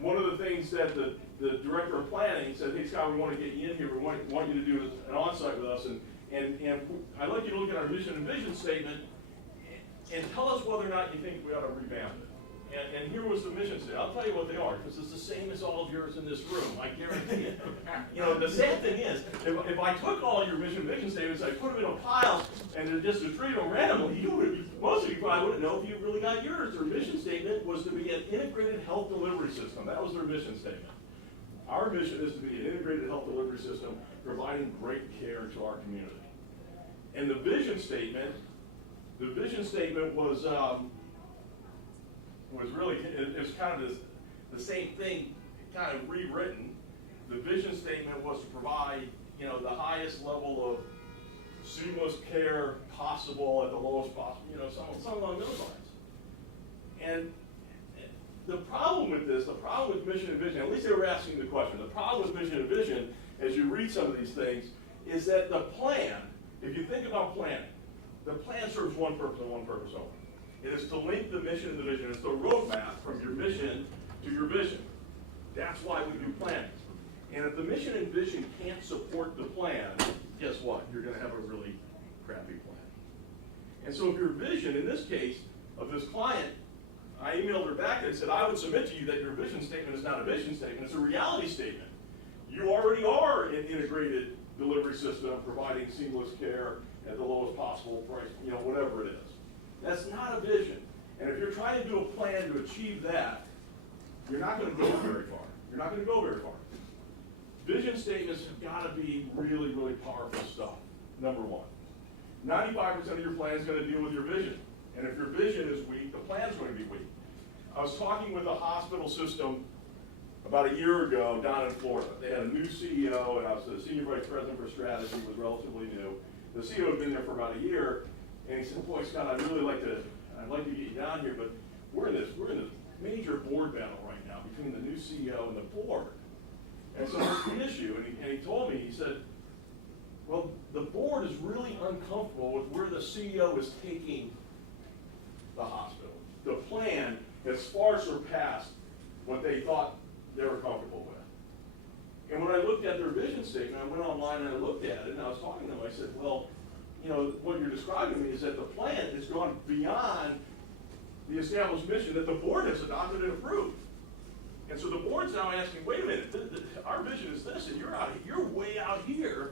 one of the things that the director of planning said, hey Scott, we want to get you in here, we want you to do an on-site with us, and I'd like you to look at our mission and vision statement and tell us whether or not you think we ought to revamp it. And here was the mission statement. I'll tell you what they are, because it's the same as all of yours in this room, I guarantee it. You know, the sad thing is, if I took all your mission and vision statements, I put them in a pile, and just distributed them randomly, most of you probably wouldn't know if you really got yours. Their mission statement was to be an integrated health delivery system. That was their mission statement. Our mission is to be an integrated health delivery system, providing great care to our community. And the vision statement was really, it was kind of the same thing, kind of rewritten. The vision statement was to provide, you know, the highest level of seamless care possible at the lowest possible, you know, something along those lines. And the problem with this, the problem with mission and vision, at least they were asking the question, the problem with mission and vision, as you read some of these things, is that the plan, if you think about planning, the plan serves one purpose and one purpose only. It is to link the mission and the vision. It's the roadmap from your mission to your vision. That's why we do planning. And if the mission and vision can't support the plan, guess what? You're going to have a really crappy plan. And so if your vision, in this case, of this client, I emailed her back and said, I would submit to you that your vision statement is not a vision statement, it's a reality statement. You already are an integrated delivery system providing seamless care at the lowest possible price, you know, whatever it is. That's not a vision. And if you're trying to do a plan to achieve that, you're not going to go very far. You're not going to go very far. Vision statements have got to be really, really powerful stuff, number one. 95% of your plan is going to deal with your vision. And if your vision is weak, the plan is going to be weak. I was talking with a hospital system about a year ago down in Florida. They had a new CEO, and I was the senior vice president for strategy, was relatively new. The CEO had been there for about a year, and he said, boy, Scott, I'd like to get you down here, but we're in this major board battle right now between the new CEO and the board. And so what's the issue? And he told me, he said, well, the board is really uncomfortable with where the CEO is taking the hospital. The plan has far surpassed what they thought they were comfortable with. And when I looked at their vision statement, I went online and I looked at it, and I was talking to them, I said, well, you know, what you're describing to me is that the plan has gone beyond the established mission that the board has adopted and approved. And so the board's now asking, wait a minute, our vision is this, and you're way out here.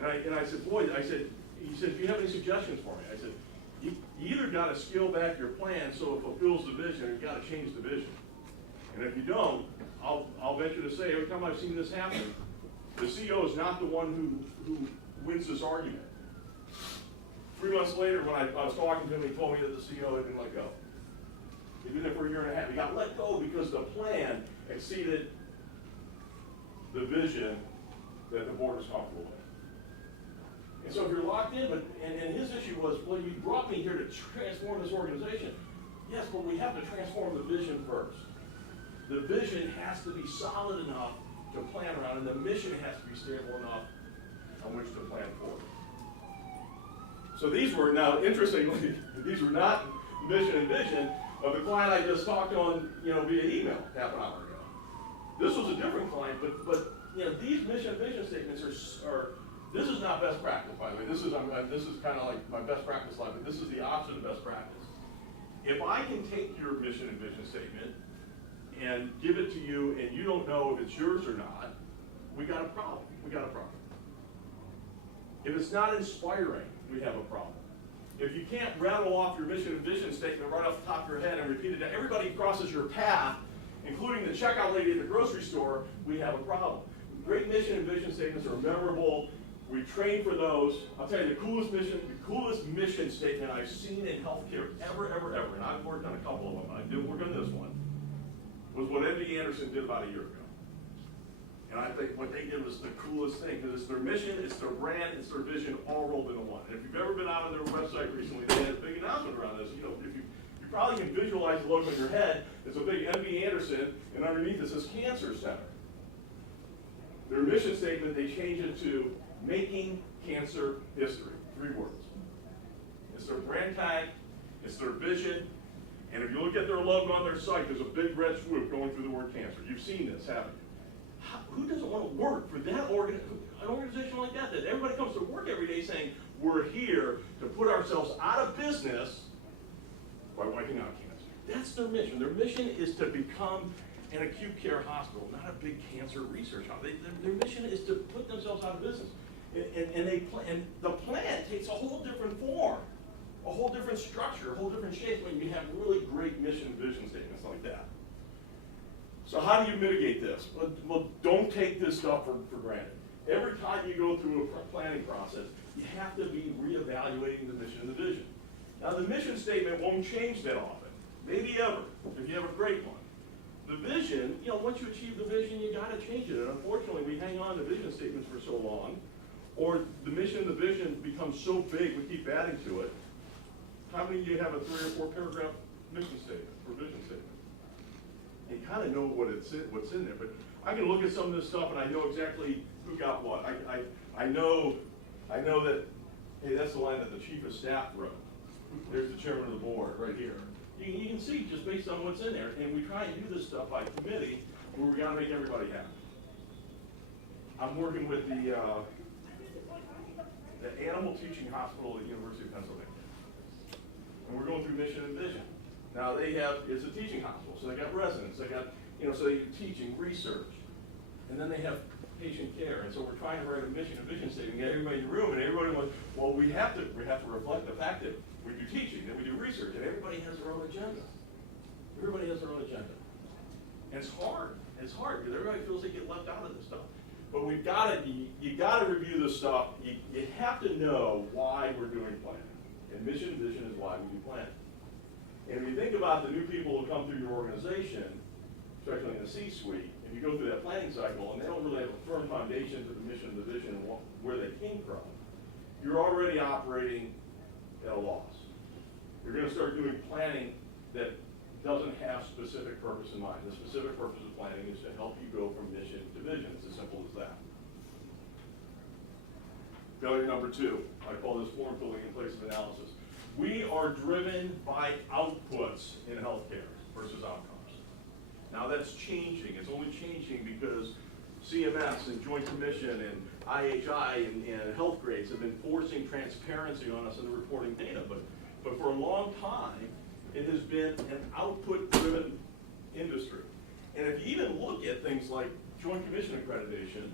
And I said, boy, he said, do you have any suggestions for me? I said, you either got to scale back your plan so it fulfills the vision, or you got to change the vision. And if you don't, I'll venture to say, every time I've seen this happen, the CEO is not the one who wins this argument. 3 months later, when I was talking to him, he told me that the CEO had been let go. He'd been there for a year and a half. He got let go because the plan exceeded the vision that the board was comfortable with. And so if you're locked in, and his issue was, well, you brought me here to transform this organization. Yes, but we have to transform the vision first. The vision has to be solid enough to plan around, and the mission has to be stable enough on which to plan for. So these were, now interestingly, these were not mission and vision of the client I just talked on, you know, via email half an hour ago. This was a different client, but you know, these mission and vision statements are this is not best practice, by the way. This is kind of like my best practice line, but this is the opposite of best practice. If I can take your mission and vision statement and give it to you, and you don't know if it's yours or not, we got a problem. We got a problem. If it's not inspiring, we have a problem. If you can't rattle off your mission and vision statement right off the top of your head and repeat it to everybody who crosses your path, including the checkout lady at the grocery store, we have a problem. Great mission and vision statements are memorable. We train for those. I'll tell you, the coolest mission statement I've seen in healthcare ever, and I've worked on a couple of them, I did work on this one, was what MD Anderson did about a year ago. And I think what they did was the coolest thing, because it's their mission, it's their brand, it's their vision, all rolled into one. And if you've ever been out on their website recently, they had a big announcement around this. You know, if you probably can visualize the logo in your head. It's a big MD Anderson, and underneath it says Cancer Center. Their mission statement, they changed it to Making Cancer History. 3 words. It's their brand tag, it's their vision, And if you look at their logo on their site, there's a big red swoop going through the word cancer. You've seen this, haven't you? Who doesn't want to work for that an organization like that everybody comes to work every day saying, we're here to put ourselves out of business by wiping out cancer. That's their mission. Their mission is to become an acute care hospital, not a big cancer research hospital. Their mission is to put themselves out of business. And the plan takes a whole different form, a whole different structure, a whole different shape when you have really great mission and vision statements like that. So how do you mitigate this? Well, don't take this stuff for granted. Every time you go through a planning process, you have to be reevaluating the mission and the vision. Now, the mission statement won't change that often, maybe ever, if you have a great one. The vision, once you achieve the vision, you gotta change it. And unfortunately, we hang on to vision statements for so long, or the mission and the vision becomes so big, we keep adding to it. How many of you have a 3 or 4 paragraph mission statement or vision statement? You kind of know what's in there, but I can look at some of this stuff and I know exactly who got what. I know that, hey, that's the line that the chief of staff wrote. There's the chairman of the board right here. You can see just based on what's in there, and we try and do this stuff by committee where we gotta make everybody happy. I'm working with the Animal Teaching Hospital at the University of Pennsylvania. And we're going through mission and vision. Now it's a teaching hospital, so they got residents, they got, so they do teaching, research, and then they have patient care. And so we're trying to write a mission and vision statement, get everybody in the room, and everybody wants, well, we have to reflect the fact that we do teaching, that we do research, and everybody has their own agenda. Everybody has their own agenda. And it's hard because everybody feels they get left out of this stuff. But you gotta review this stuff. You have to know why we're doing planning. And mission and vision is why we do planning. And when you think about the new people who come through your organization, especially in the C-suite, if you go through that planning cycle and they don't really have a firm foundation to the mission and the vision and where they came from, you're already operating at a loss. You're going to start doing planning that doesn't have specific purpose in mind. The specific purpose of planning is to help you go from mission to vision. It's as simple as that. Failure number 2, I call this form filling in place of analysis. We are driven by outputs in healthcare versus outcomes. Now that's changing. It's only changing because CMS and Joint Commission and IHI and health grades have been forcing transparency on us in the reporting data. But for a long time, it has been an output-driven industry. And if you even look at things like Joint Commission accreditation,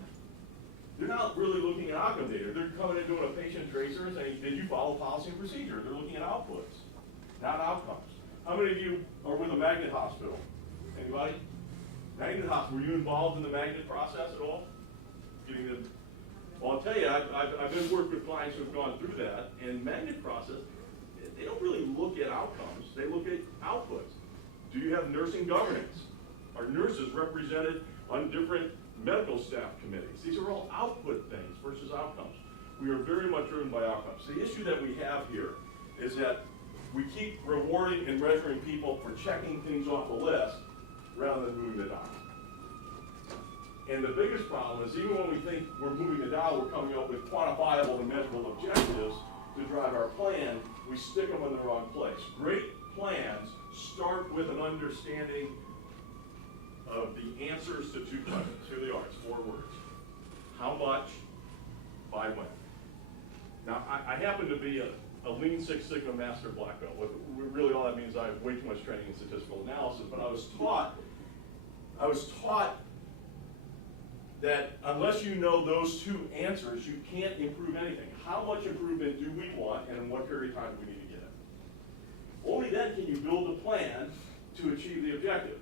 they're not really looking at outcome data. They're coming in doing a patient tracer and saying, did you follow policy and procedure? They're looking at outputs, not outcomes. How many of you are with a magnet hospital? Anybody? Magnet hospital, were you involved in the magnet process at all? Getting them? Well, I'll tell you, I've been working with clients who've gone through that, and magnet process, they don't really look at outcomes, they look at outputs. Do you have nursing governance? Are nurses represented on different medical staff committees? These are all output things versus outcomes. We are very much driven by outcomes. The issue that we have here is that we keep rewarding and measuring people for checking things off the list rather than moving the dial. And the biggest problem is even when we think we're moving the dial, we're coming up with quantifiable and measurable objectives to drive our plan, we stick them in the wrong place. Great plans start with an understanding of the answers to 2 questions. Here they are, it's 4 words. How much, by when? Now, I happen to be a Lean Six Sigma Master Black Belt. Really all that means is I have way too much training in statistical analysis, but I was taught that unless you know those 2 answers, you can't improve anything. How much improvement do we want, and in what period of time do we need to get it? Only then can you build a plan to achieve the objective.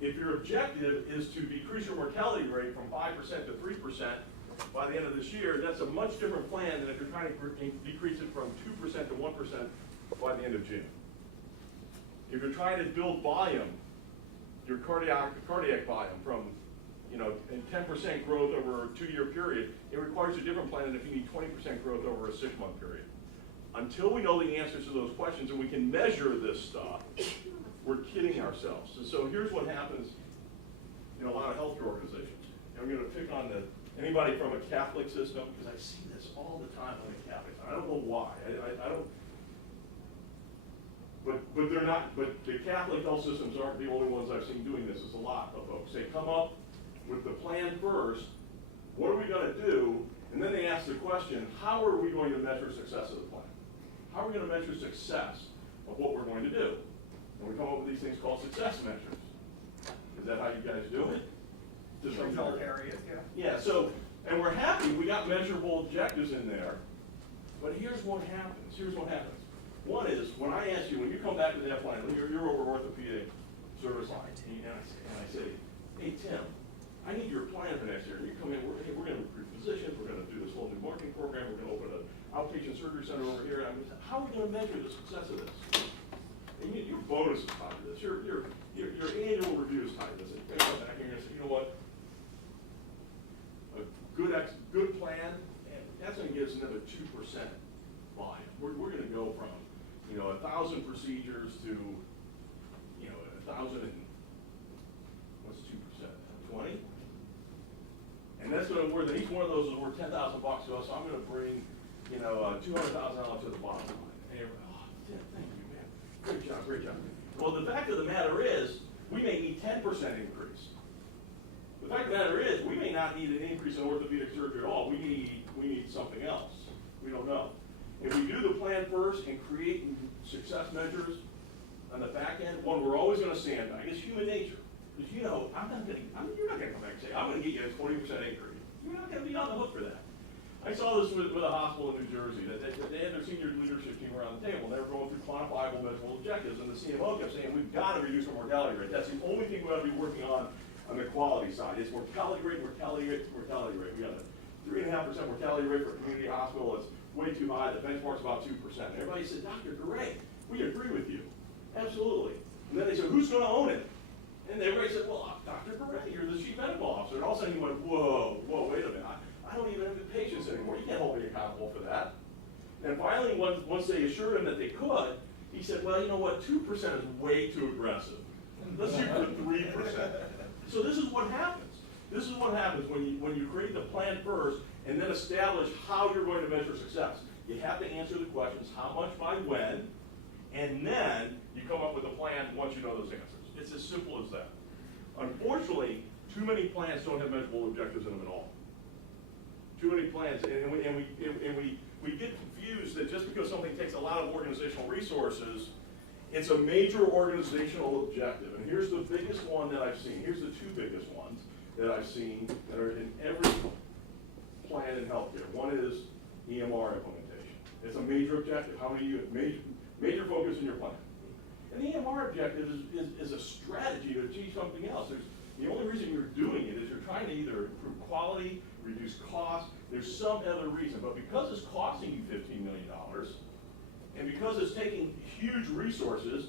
If your objective is to decrease your mortality rate from 5% to 3% by the end of this year, that's a much different plan than if you're trying to decrease it from 2% to 1% by the end of June. If you're trying to build volume, your cardiac volume from 10% growth over a 2-year period, it requires a different plan than if you need 20% growth over a 6-month period. Until we know the answers to those questions and we can measure this stuff, we're kidding ourselves. And so here's what happens in a lot of healthcare organizations. And I'm going to pick on anybody from a Catholic system, because I see this all the time on the Catholic. I don't know why. I don't. But they're not, but the Catholic health systems aren't the only ones I've seen doing this. It's a lot of folks. They come up with the plan first, what are we gonna do? And then they ask the question, how are we going to measure success of the plan? How are we gonna measure success of what we're going to do? And we come up with these things called success measures. Is that how you guys do it? Just like Result areas, yeah. Yeah, so, and we're happy, we got measurable objectives in there, but here's what happens, One is, when I ask you, when you come back to that plan, when you're over orthopedic service line, and I say, hey, Tim, I need your plan for next year. And you come in, we're gonna recruit physicians, we're gonna do this whole new marketing program, we're gonna open an outpatient surgery center over here, and how are we gonna measure the success of this? And your bonus is tied to this, your annual review is tied to this. And you're gonna come back here and say, you know what? A good plan, and that's gonna give us another 2% volume. We're gonna go from, 1,000 procedures to, 1,000 and, what's 2%? 20? And that's gonna worth, each one of those is worth $10,000 to us, so I'm gonna bring, $200,000 to the bottom line. And you're, oh, yeah, thank you, man. Great job. Well, the fact of the matter is, we may need 10% increase. The fact of the matter is, we may not need an increase in orthopedic surgery at all. We need something else. We don't know. If we do the plan first and create success measures on the back end, one, we're always gonna sandbag. It's human nature. Because you're not gonna come back and say, I'm gonna get you a 20% increase. You're not gonna be on the hook for that. I saw this with a hospital in New Jersey, that they had their senior leadership team around the table. They were going through quantifiable measurable objectives, and the CMO kept saying, we've got to reduce our mortality rate. That's the only thing we ought to be working on the quality side. It's mortality rate. We got a 3.5% mortality rate for a community hospital. It's way too high. The benchmark's about 2%. And everybody said, Dr. Gray, we agree with you. Absolutely. And then they said, who's going to own it? And everybody said, well, Dr. Gray, you're the chief medical officer. And all of a sudden he went, whoa, wait a minute. I don't even have the patients anymore. You can't hold me accountable for that. And finally, once they assured him that they could, he said, well, you know what, 2% is way too aggressive. Let's shoot for 3%. So this is what happens. This is what happens when you create the plan first and then establish how you're going to measure success. You have to answer the questions, how much by when, and then you come up with a plan once you know those answers. It's as simple as that. Unfortunately, too many plans don't have measurable objectives in them at all. Too many plans, and we get confused that just because something takes a lot of organizational resources, it's a major organizational objective. And here's the biggest one that I've seen. Here's the two biggest ones that I've seen that are in every plan in healthcare. One is EMR implementation. It's a major objective. How many major focus in your plan? And the EMR objective is a strategy to achieve something else. The only reason you're doing it is you're trying to either improve quality, reduce costs. There's some other reason, but because it's costing you $15 million, and because it's taking huge resources,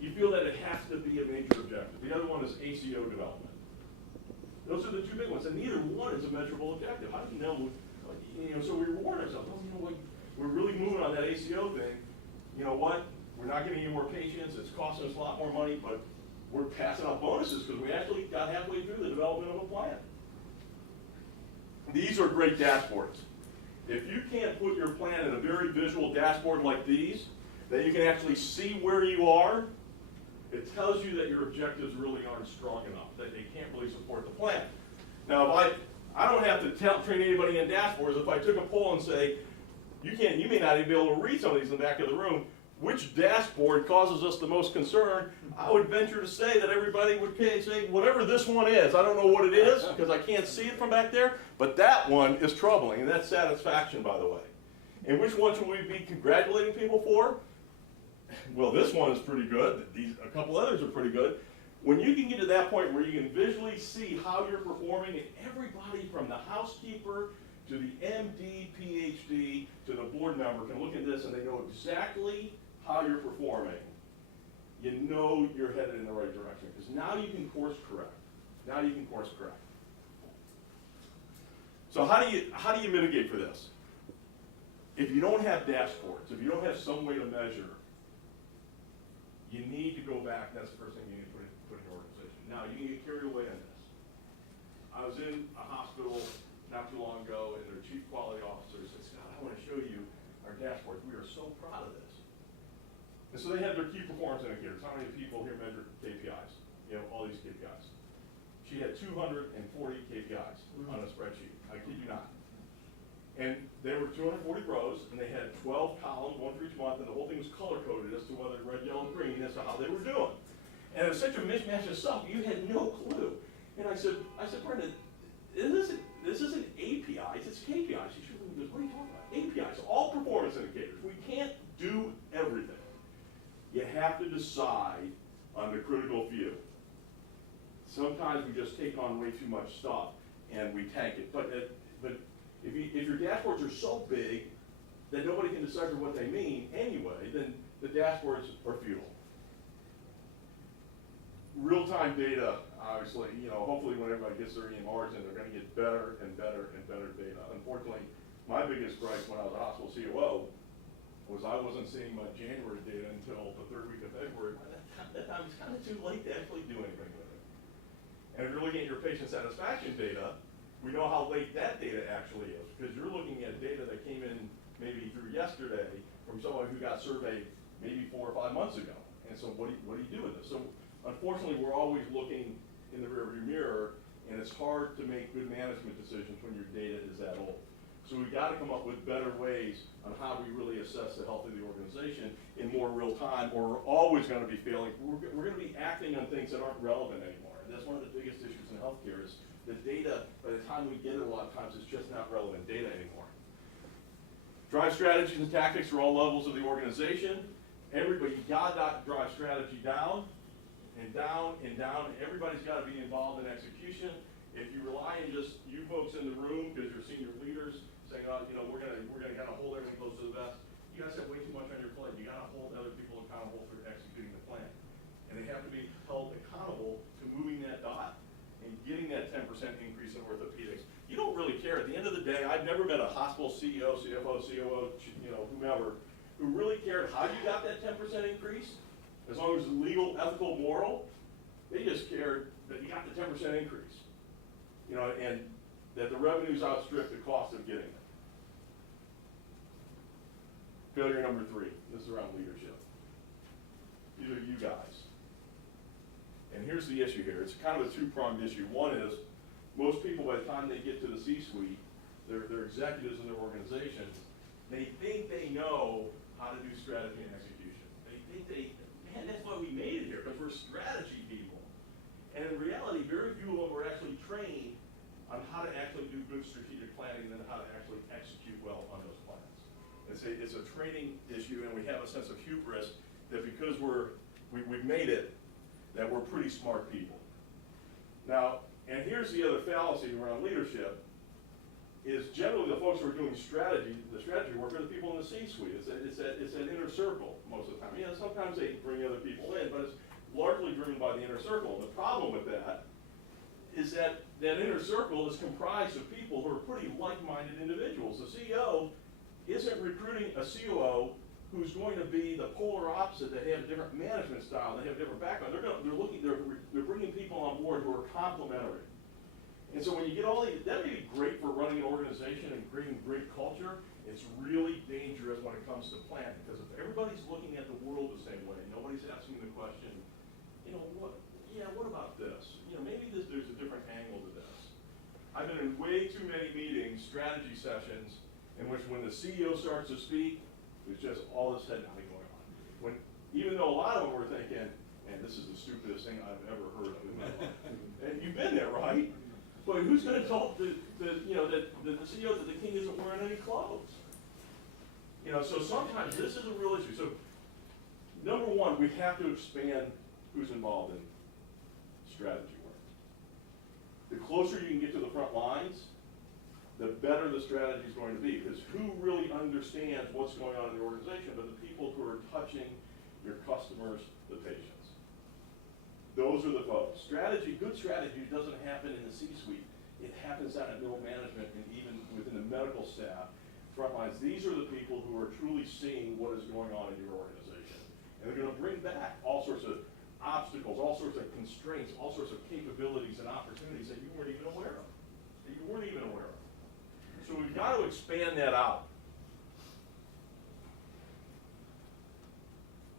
you feel that it has to be a major objective. The other one is ACO development. Those are the two big ones, and neither one is a measurable objective. How do you know? So we reward ourselves. Oh, you know what? We're really moving on that ACO thing. You know what? We're not getting any more patients. It's costing us a lot more money, but we're passing out bonuses because we actually got halfway through the development of a plan. These are great dashboards. If you can't put your plan in a very visual dashboard like these, that you can actually see where you are, it tells you that your objectives really aren't strong enough, that they can't really support the plan. Now, if I don't have to train anybody in dashboards. If I took a poll and say, you may not even be able to read some of these in the back of the room, which dashboard causes us the most concern, I would venture to say that everybody would say, whatever this one is, I don't know what it is, because I can't see it from back there, but that one is troubling, and that's satisfaction, by the way. And which one should we be congratulating people for? Well, this one is pretty good. A couple others are pretty good. When you can get to that point where you can visually see how you're performing, and everybody from the housekeeper to the MD, PhD, to the board member can look at this and they know exactly how you're performing, you know you're headed in the right direction. Because now you can course correct. So how do you mitigate for this? If you don't have dashboards, if you don't have some way to measure, you need to go back. That's the first thing you need to put in your organization. Now, you need to carry away on this. I was in a hospital not too long ago, and their chief quality officer said, Scott, I want to show you our dashboards. We are so proud of this. And so they had their key performance indicators. How many people here measure KPIs? You know, all these KPIs. She had 240 KPIs on a spreadsheet. I kid you not. And there were 240 rows, and they had 12 columns, one for each month, and the whole thing was color-coded as to whether red, yellow, and green as to how they were doing. And it was such a mishmash of stuff, you had no clue. And I said, Brenda, this isn't APIs, it's KPIs. She goes, what are you talking about? APIs, all performance indicators. We can't do everything. You have to decide on the critical few. Sometimes we just take on way too much stuff and we tank it. But if your dashboards are so big that nobody can decipher what they mean anyway, then the dashboards are futile. Real-time data, obviously, you know, hopefully when everybody gets their EMRs in, they're going to get better and better and better data. Unfortunately, my biggest gripe when I was a hospital COO was I wasn't seeing my January data until the third week of February. By that time, it's kind of too late to actually do anything with it. And if you're looking at your patient satisfaction data, we know how late that data actually is, because you're looking at data that came in maybe through yesterday from someone who got surveyed maybe 4 or 5 months ago. And so what do you do with this? So unfortunately, we're always looking in the rearview mirror, and it's hard to make good management decisions when your data is that old. So we've got to come up with better ways on how we really assess the health of the organization in more real time, or we're always going to be failing. We're going to be acting on things that aren't relevant anymore. And that's one of the biggest issues in healthcare is the data, by the time we get it, a lot of times it's just not relevant data anymore. Drive strategies and tactics for all levels of the organization. Everybody, you gotta drive strategy down and down and down. Everybody's got to be involved in execution. If you rely on just you folks in the room because you're senior leaders saying, oh, you know, we're gonna kind of hold everything close to the vest, you guys have way too much on your plate. You got to hold other people accountable for executing the plan, and they have to be held accountable to moving that dot and getting that 10% increase in orthopedics. You don't really care. At the end of the day, I've never met a hospital CEO, CFO, COO, you know, whomever, who really cared how you got that 10% increase. As long as it's legal, ethical, moral, they just cared that you got the 10% increase. You know, and that the revenues outstrip the cost of getting it. Failure number 3, this is around leadership. These are you guys. And here's the issue here. It's kind of a two-pronged issue. One is, most people, by the time they get to the C-suite, they're executives in their organization, they think they know how to do strategy and execution. They think man, that's why we made it here, because we're strategy people. And in reality, very few of them are actually trained on how to actually do good strategic planning and then how to actually execute well on those plans. It's a training issue, and we have a sense of hubris that because we've made it, that we're pretty smart people. Now, and here's the other fallacy around leadership, is generally the folks who are doing the strategy work are the people in the C-suite. It's that inner circle most of the time. Yeah, sometimes they bring other people in, but it's largely driven by the inner circle. And the problem with that is that inner circle is comprised of people who are pretty like-minded individuals. The CEO isn't recruiting a COO who's going to be the polar opposite. They have a different management style, they have a different background. They're bringing people on board who are complementary. And so when you get all these, that may be great for running an organization and creating great culture. It's really dangerous when it comes to planning, because if everybody's looking at the world the same way, nobody's asking the question, you know, what about this? You know, maybe there's a different angle to this. I've been in way too many meetings, strategy sessions, in which when the CEO starts to speak, there's just all this head nodding going on. Even though a lot of them were thinking, man, this is the stupidest thing I've ever heard of in my life. And you've been there, right? But who's going to tell the CEO that the king isn't wearing any clothes? You know, so sometimes this is a real issue. So, number one, we have to expand who's involved in strategy work. The closer you can get to the front lines, the better the strategy is going to be, because who really understands what's going on in the organization but the people who are touching your customers, the patients. Those are the folks. Good strategy doesn't happen in the C-suite. It happens out at middle management and even within the medical staff, front lines. These are the people who are truly seeing what is going on in your organization. And they're going to bring back all sorts of obstacles, all sorts of constraints, all sorts of capabilities and opportunities that you weren't even aware of. So we've got to expand that out.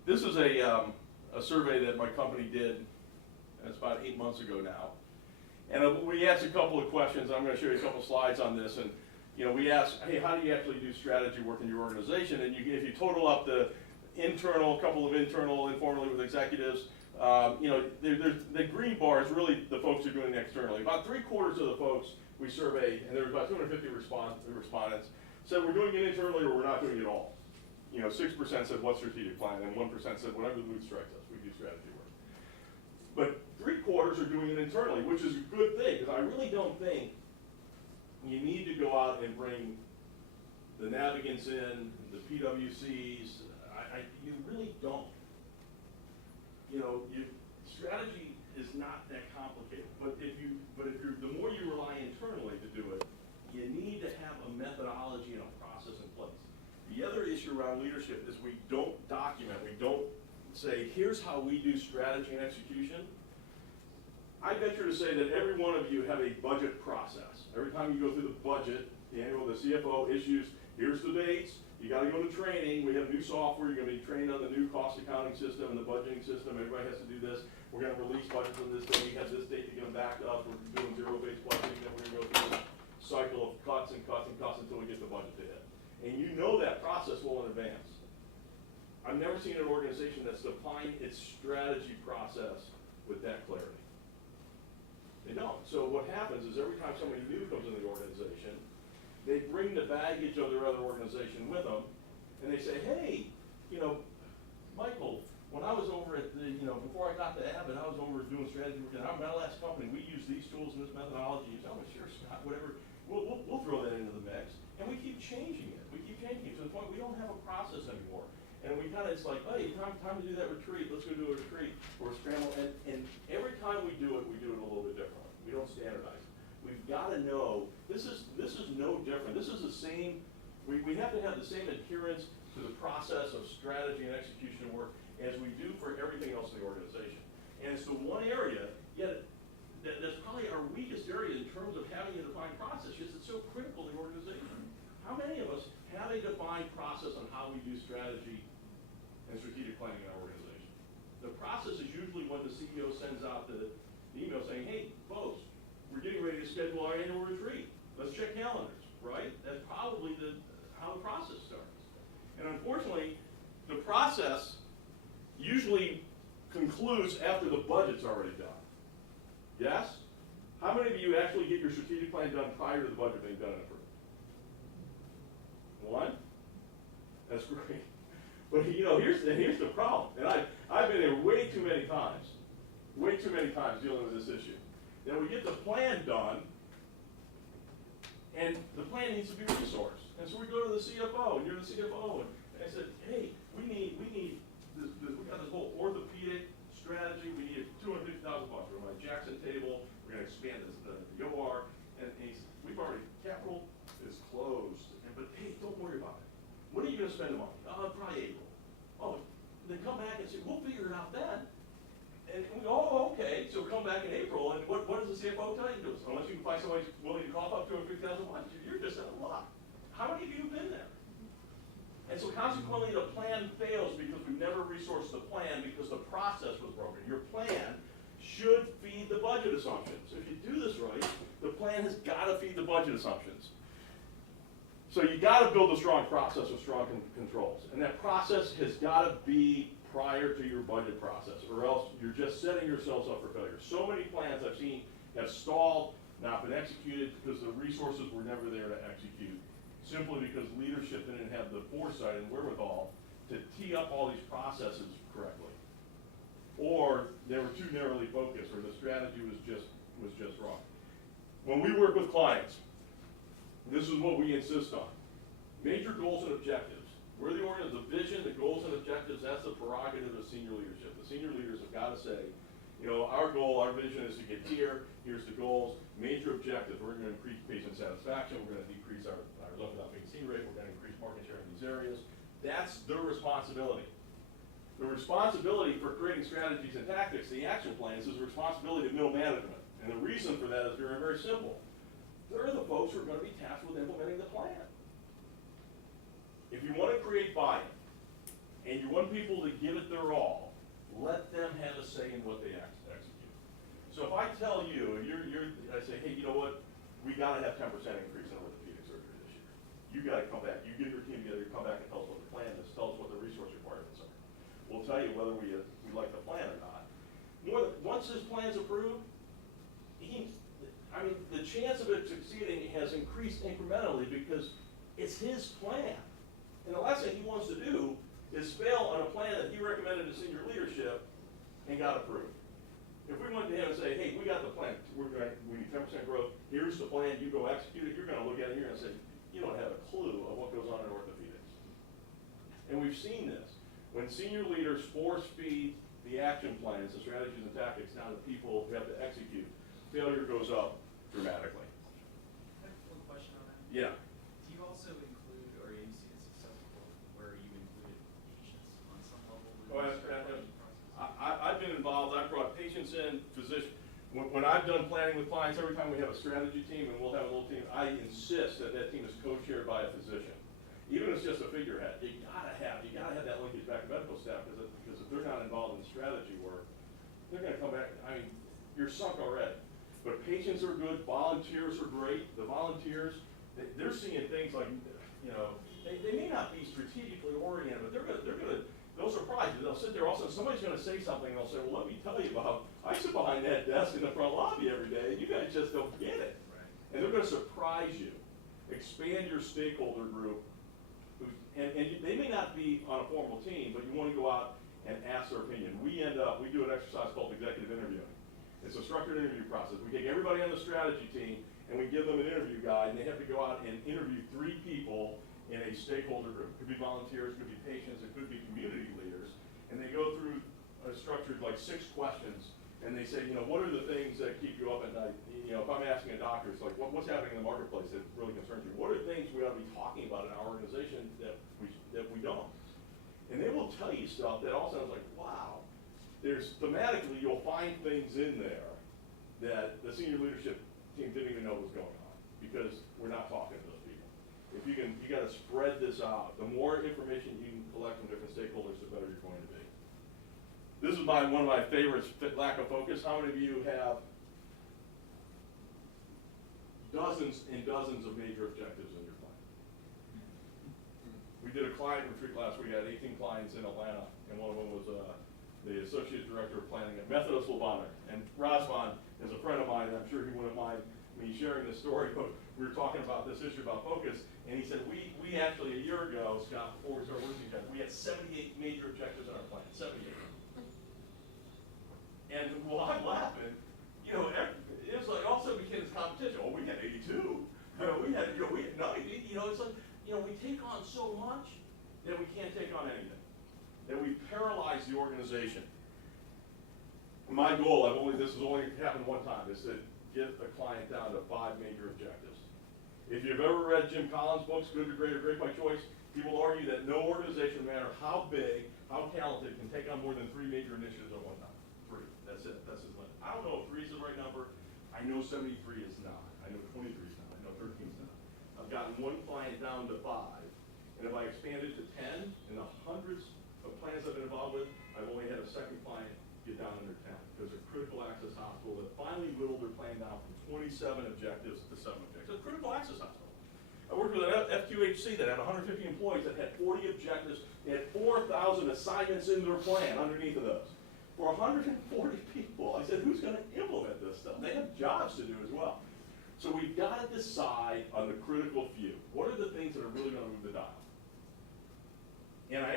this is a survey that my company did, that's about 8 months ago now. And we asked a couple of questions. I'm going to show you a couple slides on this. And you know, we asked, hey, how do you actually do strategy work in your organization? And if you total up the internal, couple of internal, informally with executives, you know, the green bar is really the folks who are doing it externally. About 3/4 of the folks we surveyed, and there were about 250 respondents, said we're doing it internally or we're not doing it at all. You know, 6% said what strategic plan, and 1% said whatever the mood strikes us, we do strategy work. But 3/4 are doing it internally, which is a good thing, because I really don't think you need to go out and bring the Navigants in, the PwCs. You really don't. You know, strategy is not that complicated. But the more you rely internally to do it, you need to have a methodology and a process in place. The other issue around leadership is we don't document. We don't say, here's how we do strategy and execution. I venture to say that every one of you have a budget process. Every time you go through the budget, the CFO issues, here's the dates, you gotta go to training, we have new software, you're gonna be trained on the new cost accounting system and the budgeting system, everybody has to do this, we're gonna release budgets on this day, we have this date to get them backed up, we're doing zero-based budgeting, then we're gonna go through this cycle of cuts and cuts and cuts until we get the budget to hit. And you know that process well in advance. I've never seen an organization that's defined its strategy process with that clarity. They don't. So what happens is every time somebody new comes in the organization, they bring the baggage of their other organization with them, and they say, hey, you know, Michael, when I was over at the, you know, before I got to Abbott, I was over doing strategy work, and my last company, we use these tools and this methodology. You say, oh, sure, Scott, whatever, we'll throw that into the mix. And we keep changing it. We keep changing it to the point we don't have a process anymore. And we kind of, it's like, hey, time to do that retreat. Let's go do a retreat or a scramble. And every time we do it a little bit differently. We don't standardize it. We've got to know, this is no different. This is the same, we have to have the same adherence to the process of strategy and execution work as we do for everything else in the organization. And it's the one area, yet that's probably our weakest area in terms of having a defined process, because it's so critical to the organization. How many of us have a defined process on how we do strategy and strategic planning in our organization? The process is usually when the CEO sends out the email saying, hey, folks, we're getting ready to schedule our annual retreat. Let's check calendars, right? That's probably how the process starts. And unfortunately, the process usually concludes after the budget's already done. Yes? How many of you actually get your strategic plan done prior to the budget being done and approved? One? That's great. But you know, here's the problem. And I've been there way too many times dealing with this issue. Then we get the plan done, and the plan needs to be resourced. And so we go to the CFO, and you're the CFO, and I said, hey, we got this whole orthopedic strategy. We need $250,000. We're on a Jackson table. We're going to expand the OR, and he said, capital is closed. But hey, don't worry about it. When are you going to spend the money? Probably April. Oh, then come back and say, we'll figure it out then. And we go, oh, okay. So come back in April, and what does the CFO tell you to do? Unless you can find somebody willing to cough up $250,000, you're just out of luck. How many of you have been there? And so consequently, the plan fails because we never resourced the plan because the process was broken. Your plan should feed the budget assumptions. If you do this right, the plan has got to feed the budget assumptions. So you got to build a strong process with strong controls. And that process has got to be prior to your budget process, or else you're just setting yourselves up for failure. So many plans I've seen have stalled, not been executed, because the resources were never there to execute, simply because leadership didn't have the foresight and wherewithal to tee up all these processes correctly. Or they were too narrowly focused, or the strategy was just wrong. When we work with clients, this is what we insist on. Major goals and objectives. We're the vision, the goals and objectives, that's the prerogative of senior leadership. The senior leaders have got to say, you know, our goal, our vision is to get here, here's the goals. Major objectives, we're going to increase patient satisfaction, we're going to decrease our left without being seen rate, we're going to increase market share in these areas. That's their responsibility. The responsibility for creating strategies and tactics, the action plans, is the responsibility of middle management. And the reason for that is very, very simple. They're the folks who are going to be tasked with implementing the plan. If you want to create buy-in and you want people to give it their all, let them have a say in what they execute. So if I tell you, I say, hey, you know what, we gotta have 10% increase in orthopedic surgery this year. You gotta come back, you get your team together, you come back and tell us what the plan is, tell us what the resource requirements are. We'll tell you whether we like the plan or not. Once this plan's approved, the chance of it succeeding has increased incrementally because it's his plan. And the last thing he wants to do is fail on a plan that he recommended to senior leadership and got approved. If we went to him and say, hey, we got the plan, we need 10% growth, here's the plan, you go execute it, you're gonna look at it, you're gonna say, you don't have a clue of what goes on in orthopedics. And we've seen this. When senior leaders force feed the action plans, the strategies and tactics down to people who have to execute, failure goes up dramatically. I have one question on that. Yeah. Do you also include, or you see it successful, where you included patients on some level in the strategy process? I've been involved. I've brought patients in, physicians. When I've done planning with clients, every time we have a strategy team and we'll have a little team, I insist that that team is co-chaired by a physician. Even if it's just a figurehead, you gotta have that linkage back to medical staff because if they're not involved in strategy work, they're gonna come back. I mean, you're sunk already. But patients are good, volunteers are great. The volunteers, they're seeing things like, they may not be strategically oriented, but they'll surprise you. They'll sit there, all of a sudden somebody's gonna say something, and they'll say, well, let me tell you about, I sit behind that desk in the front lobby every day, and you guys just don't get it. Right. And they're gonna surprise you. Expand your stakeholder group. And they may not be on a formal team, but you wanna go out and ask their opinion. We do an exercise called executive interviewing. It's a structured interview process. We take everybody on the strategy team and we give them an interview guide, and they have to go out and interview 3 people in a stakeholder group. It could be volunteers, it could be patients, it could be community leaders. And they go through a structured like 6 questions, and they say, what are the things that keep you up at night? If I'm asking a doctor, it's like, what's happening in the marketplace that really concerns you? What are things we ought to be talking about in our organization that we don't? And they will tell you stuff that all sounds like, wow. Thematically, you'll find things in there that the senior leadership team didn't even know was going on because we're not talking to those people. If you gotta spread this out. The more information you can collect from different stakeholders, the better you're going to be. This is one of my favorites, lack of focus. How many of you have dozens and dozens of major objectives in your plan? We did a client retreat last week. We had 18 clients in Atlanta, and one of them was the Associate Director of Planning at Methodist Lubbock. And Razvan is a friend of mine, and I'm sure he wouldn't mind me sharing this story, but we were talking about this issue about focus, and he said, we actually, a year ago, Scott, before we started working together, we had 78 major objectives in our plan, 78. And while I'm laughing, it was like all of a sudden became this competition. Oh, we had 82. We had 90. It's like, we take on so much that we can't take on anything. That we paralyze the organization. My goal, this has only happened one time, is to get a client down to 5 major objectives. If you've ever read Jim Collins' books, Good to Great or Great by Choice, he will argue that no organization, no matter how big, how talented, can take on more than 3 major initiatives at one time. 3, that's it, that's his limit. I don't know if 3 is the right number. I know 73 is not. I know 23 is not. I know 13 is not. I've gotten one client down to 5, and if I expanded to 10, in the hundreds of plans I've been involved with, I've only had a second client get down under 10. There's a critical access hospital that finally whittled their plan down from 27 objectives to 7 objectives. A critical access hospital. I worked with an FQHC that had 150 employees that had 40 objectives. They had 4,000 assignments in their plan underneath of those. For 140 people, I said, who's going to implement this stuff? They have jobs to do as well. So we've got to decide on the critical few. What are the things that are really going to move the dial? And I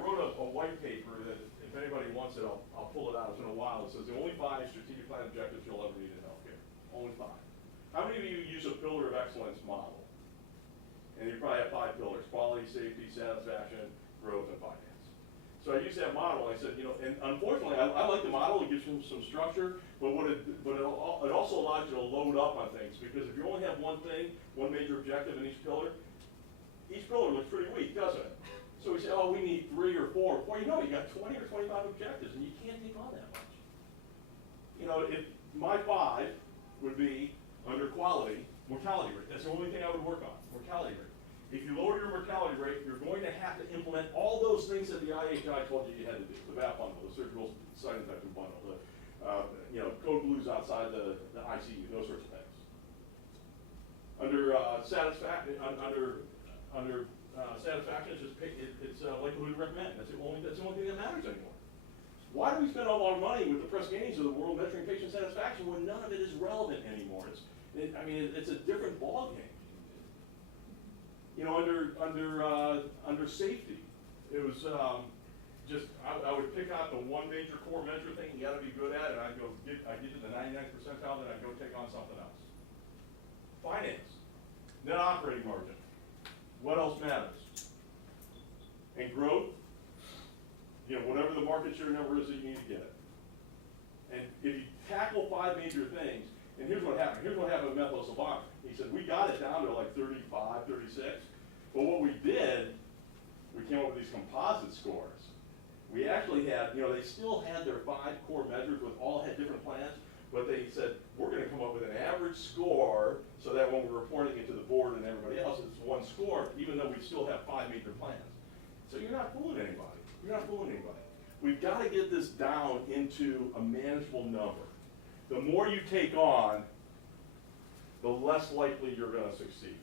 wrote a white paper that, if anybody wants it, I'll pull it out. It's been a while. It says the only 5 strategic plan objectives you'll ever need in healthcare. Only 5. How many of you use a pillar of excellence model? And you probably have 5 pillars: quality, safety, satisfaction, growth, and finance. So I used that model. I said, and unfortunately, I like the model. It gives you some structure, but it also allows you to load up on things, because if you only have one thing, one major objective in each pillar looks pretty weak, doesn't it? So we say, oh, we need 3 or 4. Well, you got 20 or 25 objectives, and you can't take on that much. If my 5 would be under quality, mortality rate. That's the only thing I would work on, mortality rate. if you lower your mortality rate, you're going to have to implement all those things that the IHI told you you had to do. The VAP bundle, the surgical site infection bundle, the code blues outside the ICU, those sorts of things. Under satisfaction, it's just it's likelihood to recommend. That's the only thing that matters anymore. Why do we spend all our money with the press gains of the world measuring patient satisfaction when none of it is relevant anymore? It's a different ballgame. Under safety, it was I would pick out the one major core measure thing you got to be good at, and I'd get to the 99th percentile, then I'd go take on something else. Finance, net operating margin. What else matters? And growth, whatever the market share number is that you need to get it. And if you tackle 5 major things, and here's what happened. Here's what happened with Methos Savant. He said, we got it down to like 35, 36. But what we did, we came up with these composite scores. We actually had, they still had their 5 core measures with all had different plans, but they said, we're gonna come up with an average score so that when we're reporting it to the board and everybody else, it's one score, even though we still have 5 major plans. So you're not fooling anybody. You're not fooling anybody. We've got to get this down into a manageable number. The more you take on, the less likely you're going to succeed.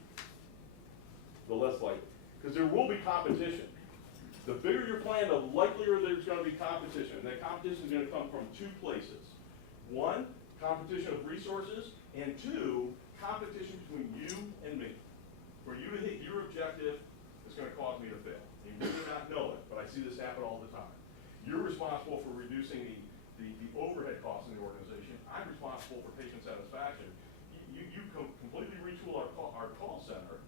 The less likely. Because there will be competition. The bigger your plan, the likelier there's going to be competition. And that competition is going to come from 2 places. 1, competition of resources, and 2, competition between you and me. For you to hit your objective, it's going to cause me to fail. You may not know it, but I see this happen all the time. You're responsible for reducing the overhead costs in the organization. I'm responsible for patient satisfaction. You completely retool our call center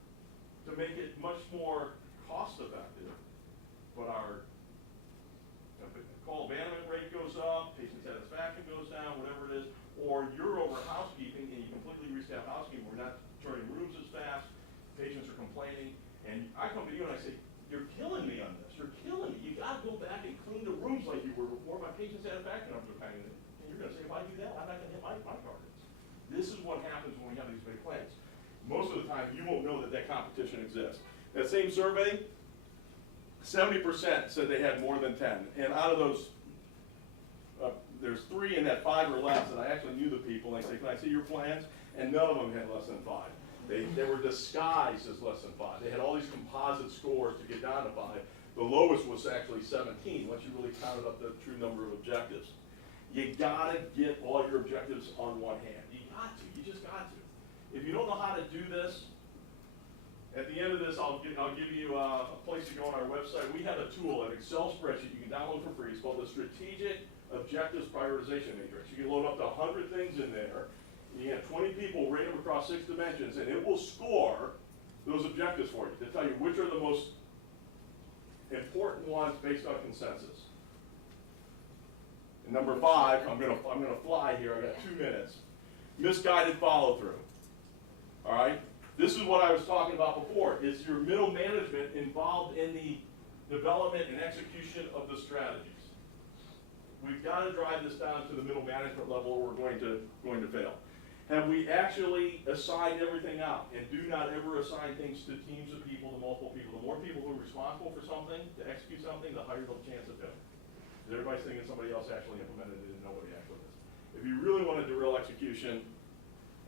to make it much more cost effective, but our call abandonment rate goes up, patient satisfaction goes down, whatever it is, or you're over housekeeping and you completely restaff housekeeping. We're not turning rooms as fast, patients are complaining, and I come to you and I say, you're killing me on this. You're killing me. You got to go back and clean the rooms like you were before. My patient satisfaction numbers are kind of, and you're going to say, if I do that, I'm not going to hit my targets. This is what happens when we have these big plans. Most of the time, you won't know that competition exists. That same survey, 70% said they had more than 10. And out of those, there's 3 in that 5 or less that I actually knew the people. And I say, can I see your plans? And none of them had less than 5. They were disguised as less than 5. They had all these composite scores to get down to 5. The lowest was actually 17, once you really counted up the true number of objectives. You gotta get all your objectives on one hand. You got to, you just got to. If you don't know how to do this, at the end of this, I'll give you a place to go on our website. We have a tool, an Excel spreadsheet you can download for free. It's called the Strategic Objectives Prioritization Matrix. You can load up to 100 things in there. You have 20 people rate them across 6 dimensions, and it will score those objectives for you to tell you which are the most important ones based on consensus. And number 5, I'm gonna fly here. I got 2 minutes. Misguided follow through. All right. This is what I was talking about before. Is your middle management involved in the development and execution of the strategies? We've got to drive this down to the middle management level, or we're going to fail. Have we actually assigned everything out? And do not ever assign things to teams of people, to multiple people. The more people who are responsible for something, to execute something, the higher the chance of failure. Because everybody's thinking somebody else actually implemented it and nobody actually is. If you really want to do real execution,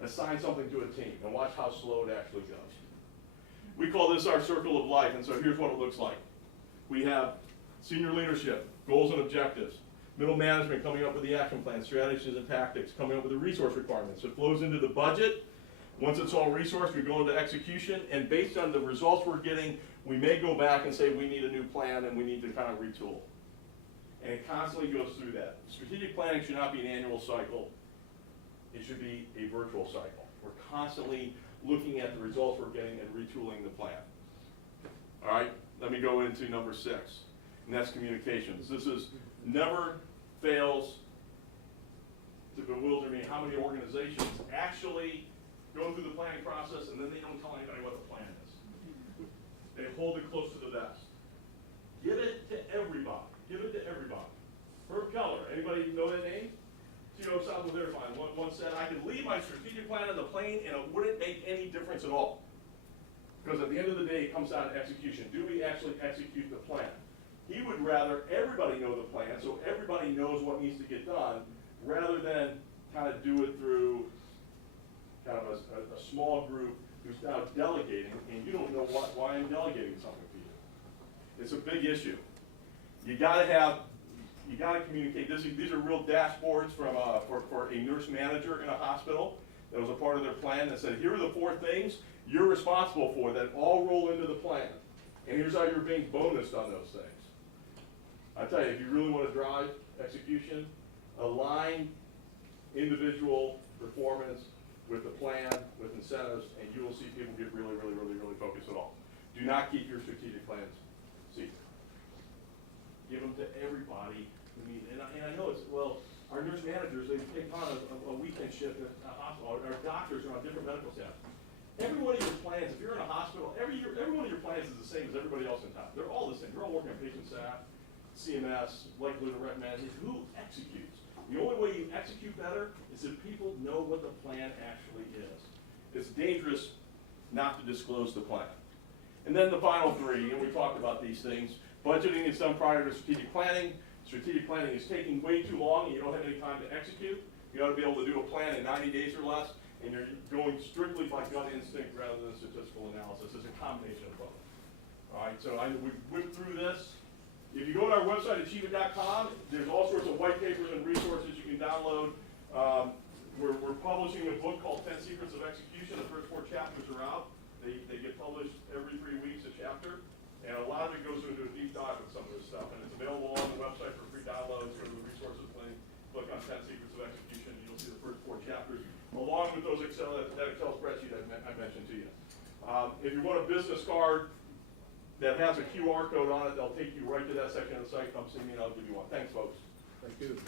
assign something to a team and watch how slow it actually goes. We call this our circle of life, and so here's what it looks like. We have senior leadership, goals and objectives. Middle management coming up with the action plan, strategies and tactics, coming up with the resource requirements. It flows into the budget. Once it's all resourced, we go into execution, and based on the results we're getting, we may go back and say we need a new plan and we need to kind of retool. And it constantly goes through that. Strategic planning should not be an annual cycle. It should be a virtual cycle. We're constantly looking at the results we're getting and retooling the plan. All right, let me go into number 6, and that's communications. This is never fails to bewilder me how many organizations actually go through the planning process and then they don't tell anybody what the plan is. They hold it close to the vest. Give it to everybody. Give it to everybody. Herb Keller, anybody know that name? CEO of Southwest Airlines once said, I could leave my strategic plan on the plane and it wouldn't make any difference at all. Because at the end of the day, it comes down to execution. Do we actually execute the plan? He would rather everybody know the plan, so everybody knows what needs to get done, rather than kind of do it through kind of a small group who's now delegating, and you don't know why I'm delegating something to you. It's a big issue. You gotta communicate. These are real dashboards from for a nurse manager in a hospital. That was a part of their plan that said, here are the 4 things you're responsible for that all roll into the plan. And here's how you're being bonused on those things. I tell you, if you really want to drive execution, align individual performance with the plan, with incentives, and you will see people get really focused at all. Do not keep your strategic plans secret. Give them to everybody. And I know it's, well, our nurse managers, they take on a weekend shift at a hospital. Our doctors are on different medical staff. Every one of your plans, if you're in a hospital, every one of your plans is the same as everybody else in town. They're all the same. They're all working on patient staff, CMS, likelihood of recommend. It's who executes. The only way you execute better is if people know what the plan actually is. It's dangerous not to disclose the plan. And then the final 3, and we talked about these things. Budgeting is done prior to strategic planning. Strategic planning is taking way too long and you don't have any time to execute. You ought to be able to do a plan in 90 days or less, and you're going strictly by gut instinct rather than statistical analysis. It's a combination of both. All right, so we went through this. If you go to our website, AchieveIt.com, there's all sorts of white papers and resources you can download. We're publishing a book called 10 Secrets of Execution. The first 4 chapters are out. They get published every 3 weeks, a chapter. And a lot of it goes into a deep dive with some of this stuff. And it's available on the website for free downloads. Go to the resources link, click on 10 Secrets of Execution, and you'll see the first 4 chapters, along with those that Excel spreadsheet I mentioned to you. If you want a business card that has a QR code on it, they'll take you right to that section of the site. Come see me and I'll give you one. Thanks, folks. Thank you.